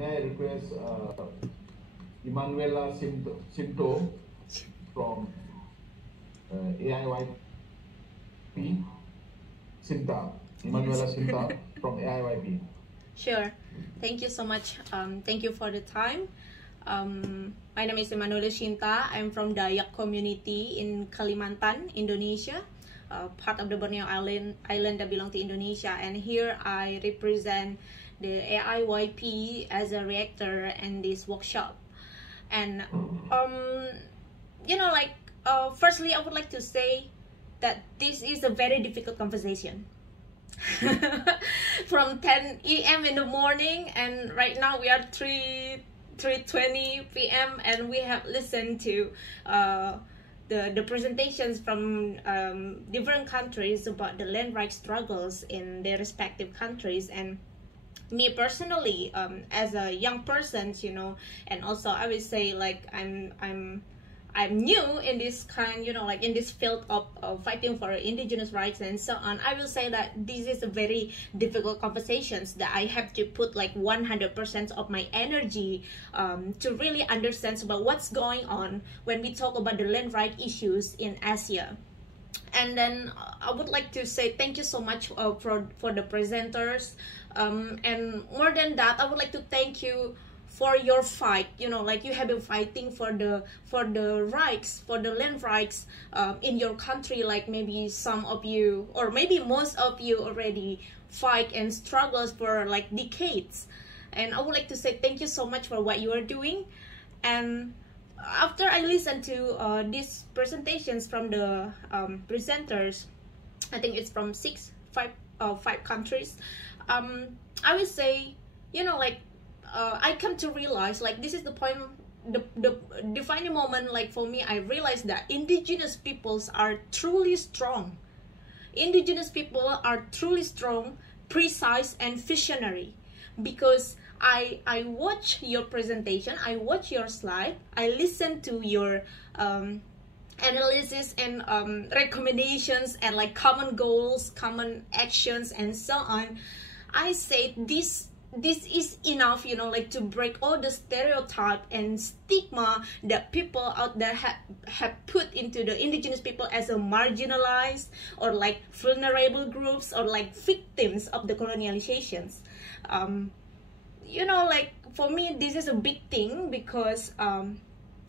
may I request Emanuela Sinto from AIYP. Emanuela Sinta from AIYP. Sure. Thank you so much. Thank you for the time. My name is Emanuela Sinta. I'm from Dayak community in Kalimantan, Indonesia, part of the Borneo Island that belong to Indonesia. And here I represent the AIYP as a reactor in this workshop. And you know, like firstly, I would like to say that this is a very difficult conversation. From 10 a.m. in the morning, and right now we are 3:20 p.m. and we have listened to the presentations from different countries about the land rights struggles in their respective countries. And me personally, as a young person, you know, and also I would say like I'm new in this kind, you know, like in this field of fighting for indigenous rights and so on. I will say that this is a very difficult conversations that I have to put like 100% of my energy to really understand about what's going on when we talk about the land right issues in Asia. And then I would like to say thank you so much for the presenters, and more than that, I would like to thank you for your fight. You know, like you have been fighting for the rights, for the land rights in your country. Like maybe some of you, or maybe most of you, already fight and struggles for like decades. And I would like to say thank you so much for what you are doing. And after I listened to these presentations from the presenters, I think it's from five countries, I would say, you know, like I come to realize like this is the point, the defining moment, like for me, I realized that indigenous peoples are truly strong. Indigenous people are truly strong, precise, and visionary. Because I watch your presentation, I watch your slide, I listen to your analysis and recommendations and like common goals, common actions, and so on. I say this is enough, you know, like to break all the stereotype and stigma that people out there have put into the indigenous people as a marginalized or like vulnerable groups or like victims of the colonializations. You know, like for me, this is a big thing because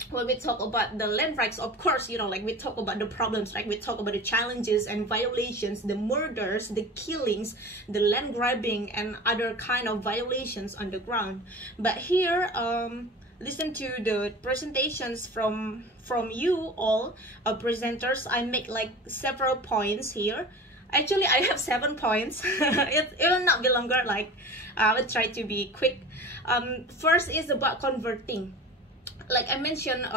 when we talk about the land rights, of course, you know, like we talk about the problems, like we talk about the challenges and violations, the murders, the killings, the land grabbing, and other kind of violations on the ground. But here, listen to the presentations from you all presenters. I make like several points here. Actually, I have 7 points. It will not be longer, like I will try to be quick. First is about converting. Like I mentioned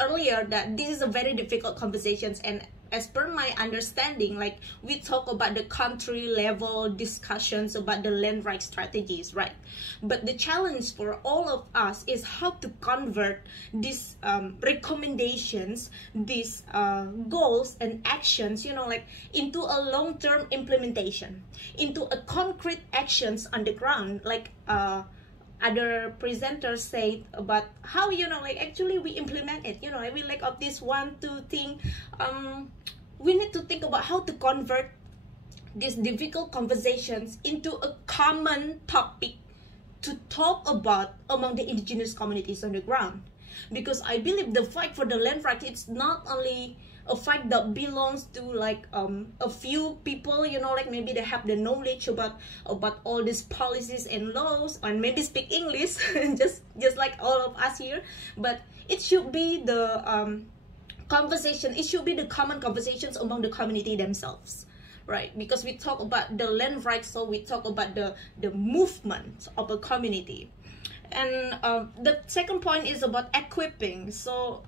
earlier, that this is a very difficult conversations, and as per my understanding, like we talk about the country level discussions about the land rights strategies, right? But the challenge for all of us is how to convert these recommendations, these goals and actions, you know, like into a long-term implementation, into a concrete actions on the ground, like other presenters say about how, you know, like actually we implement it, you know, we like of this 1-2 thing. We need to think about how to convert these difficult conversations into a common topic to talk about among the indigenous communities on the ground. Because I believe the fight for the land rights, it's not only a fight that belongs to like a few people, you know, like maybe they have the knowledge about all these policies and laws, and maybe speak English just like all of us here. But it should be the conversation, it should be the common conversations among the community themselves, right? Because we talk about the land rights, so we talk about the movement of a community. And the second point is about equipping. So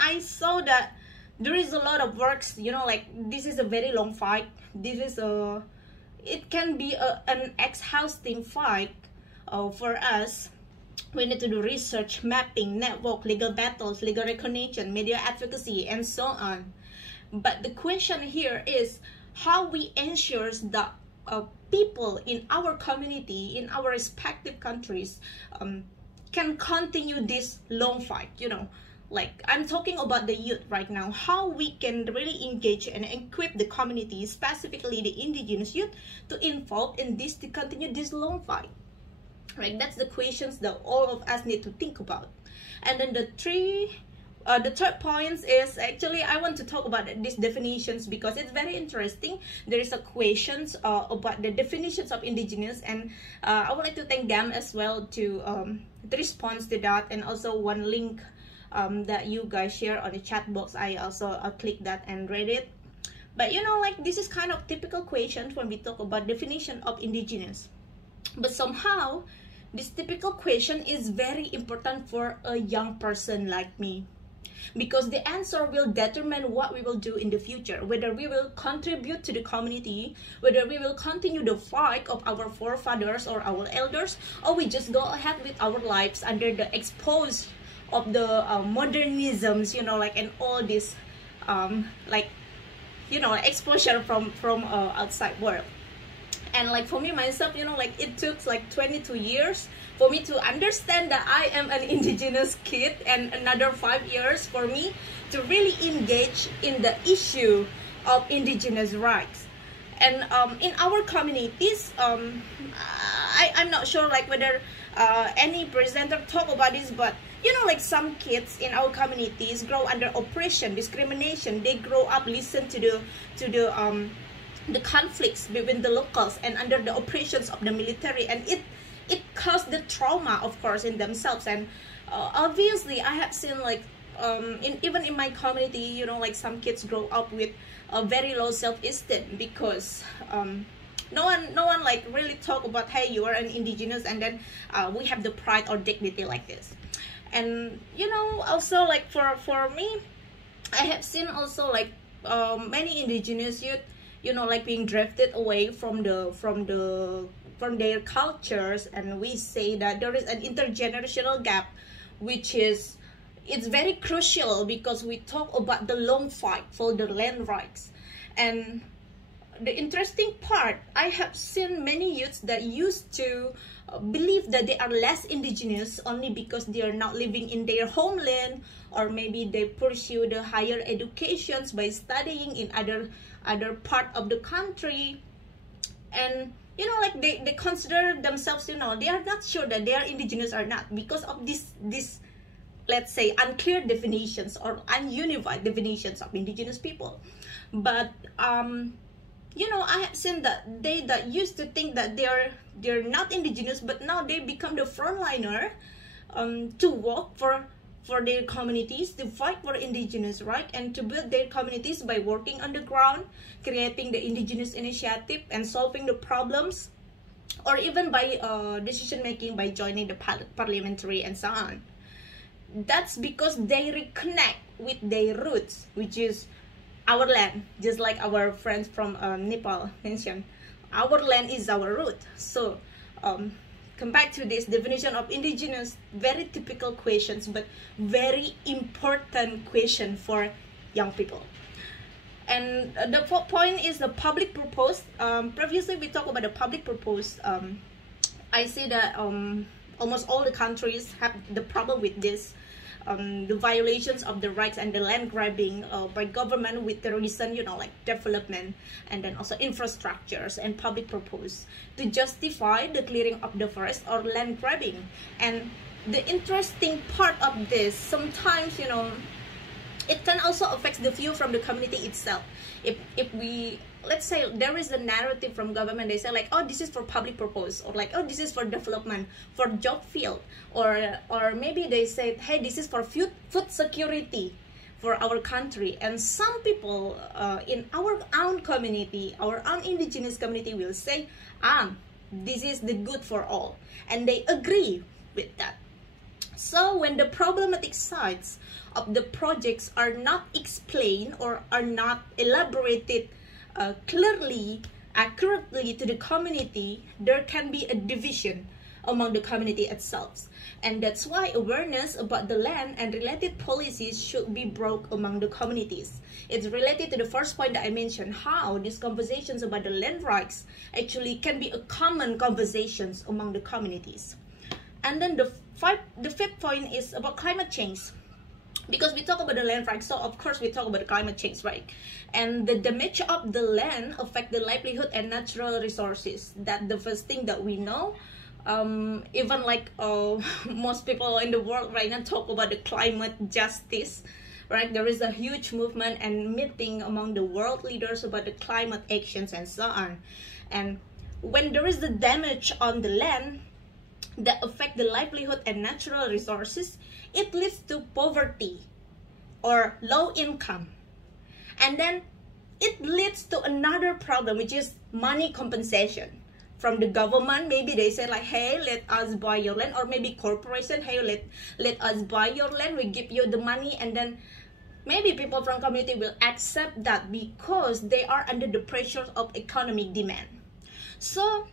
I saw that there is a lot of works, you know, like this is a very long fight. This is it can be an exhausting fight for us. We need to do research, mapping, network, legal battles, legal recognition, media advocacy, and so on. But the question here is how we ensure that people in our community, in our respective countries, can continue this long fight, you know. Like, I'm talking about the youth right now, how we can really engage and equip the community, specifically the indigenous youth, to involve in this, to continue this long fight, right? That's the questions that all of us need to think about. And then the third point is, actually I want to talk about these definitions because it's very interesting. There is a questions about the definitions of indigenous, and I would like to thank them as well to respond to that, and also one link that you guys share on the chat box. I also clicked that and read it. But you know, like, this is kind of typical questions when we talk about definition of indigenous. But somehow this typical question is very important for a young person like me, because the answer will determine what we will do in the future, whether we will contribute to the community, whether we will continue the fight of our forefathers or our elders, or we just go ahead with our lives under the expose of the modernisms, you know, like, and all this like, you know, exposure from outside world. And like, for me myself, you know, like, it took like 22 years for me to understand that I am an indigenous kid, and another 5 years for me to really engage in the issue of indigenous rights. And in our communities, I'm not sure like whether any presenter talk about this, but you know, like, some kids in our communities grow under oppression, discrimination. They grow up listen to the conflicts between the locals and under the oppressions of the military, and it caused the trauma, of course, in themselves. And obviously I have seen like even in my community, you know, like, some kids grow up with a very low self-esteem because no one like really talk about, hey, you are an indigenous, and then we have the pride or dignity like this. And you know, also like, for me, I have seen also like many indigenous youth, you know, like, being drafted away from their cultures. And we say that there is an intergenerational gap, which is, it's very crucial because we talk about the long fight for the land rights. And the interesting part, I have seen many youths that used to believe that they are less indigenous only because they are not living in their homeland, or maybe they pursue the higher educations by studying in other part of the country. And you know, like, they consider themselves, you know, they are not sure that they are indigenous or not because of this let's say unclear definitions or ununified definitions of indigenous people. But you know, I have seen that they that used to think that they're not indigenous, but now they become the frontliner to work for their communities, to fight for indigenous right, and to build their communities by working on the ground, creating the indigenous initiative and solving the problems, or even by decision making by joining the parliamentary and so on. That's because they reconnect with their roots, which is our land. Just like our friends from Nepal mentioned, our land is our root. So come back to this definition of indigenous, very typical questions, but very important question for young people. And the fourth point is the public purpose. Previously we talked about the public purpose. I see that almost all the countries have the problem with this. The violations of the rights and the land grabbing by government with the reason, you know, like development, and then also infrastructures and public purpose to justify the clearing of the forest or land grabbing. And the interesting part of this, sometimes, you know, it can also affect the view from the community itself. If we, let's say there is a narrative from government, they say like, oh, this is for public purpose, or like, oh, this is for development, for job field, or maybe they say, hey, this is for food security for our country. And some people in our own community, our own indigenous community, will say, this is the good for all, and they agree with that. So when the problematic sides of the projects are not explained or are not elaborated clearly, accurately to the community, there can be a division among the community itself. And that's why awareness about the land and related policies should be brought among the communities. It's related to the first point that I mentioned, how these conversations about the land rights actually can be a common conversations among the communities. And then the fifth point is about climate change. Because we talk about the land rights, so of course we talk about the climate change, right? And the damage of the land affect the livelihood and natural resources. That's the first thing that we know. Even like most people in the world right now talk about the climate justice, right? There is a huge movement and meeting among the world leaders about the climate actions and so on. And when there is the damage on the land that affect the livelihood and natural resources, it leads to poverty or low income. And then it leads to another problem, which is money compensation from the government. Maybe they say like, hey, let us buy your land, or maybe corporation, hey, let us buy your land, we give you the money. And then maybe people from community will accept that because they are under the pressure of economic demand. So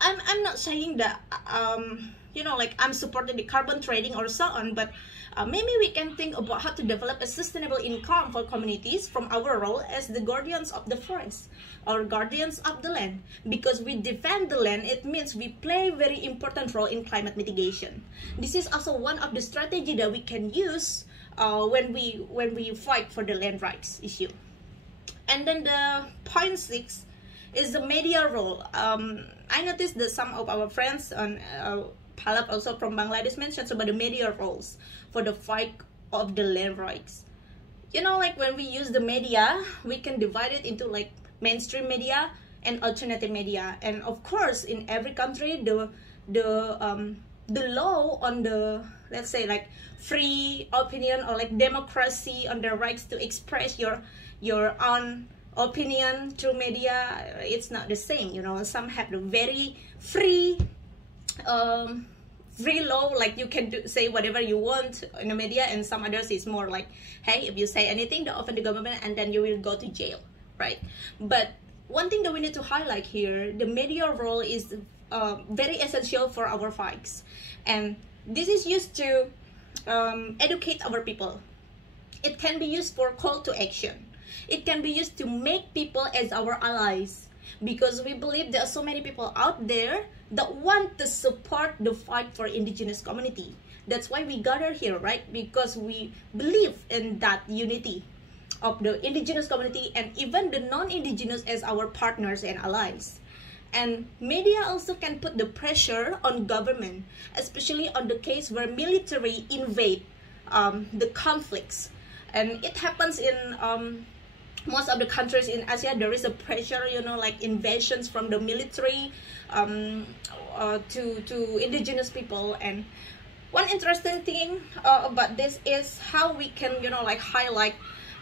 I'm not saying that you know, like I'm supporting the carbon trading or so on, but maybe we can think about how to develop a sustainable income for communities from our role as the guardians of the forest or guardians of the land. Because we defend the land, it means we play a very important role in climate mitigation. This is also one of the strategy that we can use when we fight for the land rights issue. And then the point 6 is the media role. I noticed that some of our friends on Palap also from Bangladesh mentioned about the media roles for the fight of the land rights. You know, like when we use the media, we can divide it into like mainstream media and alternative media. And of course, in every country, the law on the, let's say, like free opinion or like democracy on the rights to express your own opinion through media, it's not the same. You know, some have the very free law, like you can say whatever you want in the media, and some others is more like, hey, if you say anything that offend the government, and then you will go to jail, right? But one thing that we need to highlight here, the media role is very essential for our fights, and this is used to educate our people. It can be used for call to action. It can be used to make people as our allies, because we believe there are so many people out there that want to support the fight for indigenous community. That's why we gather here, right? Because we believe in that unity of the indigenous community and even the non-indigenous as our partners and allies. And media also can put the pressure on government, especially on the case where military invade the conflicts. And it happens in most of the countries in Asia. There is a pressure, you know, like invasions from the military to indigenous people. And one interesting thing about this is how we can, you know, like highlight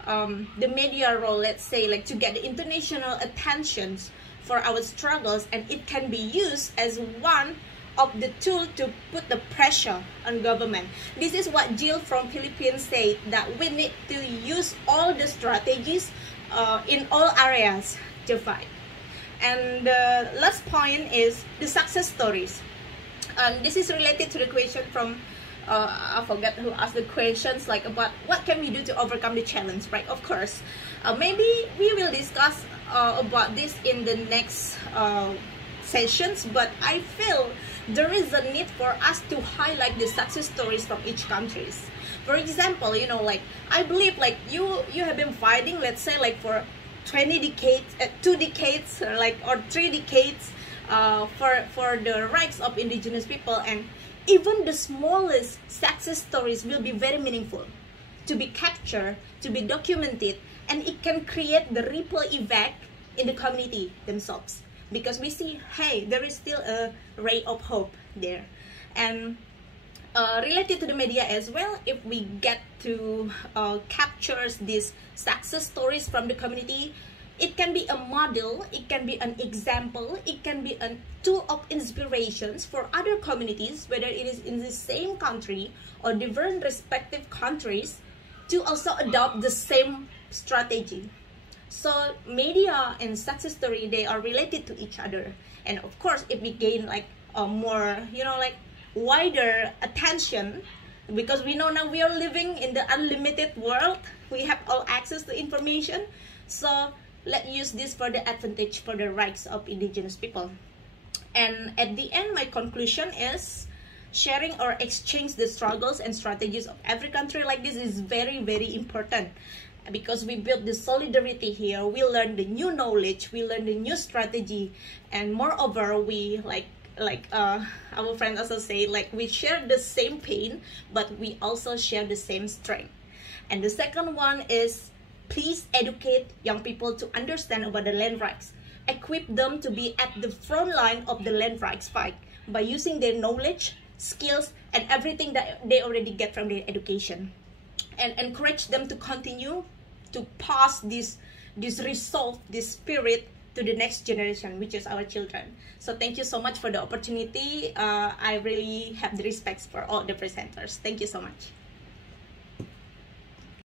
the media role, let's say, like to get the international attentions for our struggles, and it can be used as one of the tools to put the pressure on government. This is what Jill from Philippines said, that we need to use all the strategies in all areas to fight. And the last point is the success stories. This is related to the question from I forgot who asked the questions, like about what can we do to overcome the challenge, right? Of course, maybe we will discuss about this in the next sessions, but I feel there is a need for us to highlight the success stories from each countries. For example, you know, like I believe like you have been fighting, let's say, like for 20 decades, 2 decades, or 3 decades for the rights of indigenous people, and even the smallest success stories will be very meaningful to be captured, to be documented, and it can create the ripple effect in the community themselves, because we see, hey, there is still a ray of hope there. And related to the media as well, if we get to capture these success stories from the community, it can be a model, it can be an example, it can be a tool of inspirations for other communities, whether it is in the same country or different respective countries, to also adopt the same strategy. So media and success story, they are related to each other. And of course, if we gain like more, you know, like wider attention, because we know now we are living in the unlimited world. We have all access to information. So let's use this for the advantage for the rights of indigenous people. And at the end, my conclusion is sharing or exchange the struggles and strategies of every country like this is very, very important, because we build the solidarity here. We learn the new knowledge, we learn the new strategy, and moreover, we our friends also say, like, we share the same pain, but we also share the same strength. And the second one is, please educate young people to understand about the land rights. Equip them to be at the front line of the land rights fight by using their knowledge, skills, and everything that they already get from their education. And encourage them to continue to pass this resolve, this spirit to the next generation, which is our children. So thank you so much for the opportunity. I really have the respect for all the presenters. Thank you so much.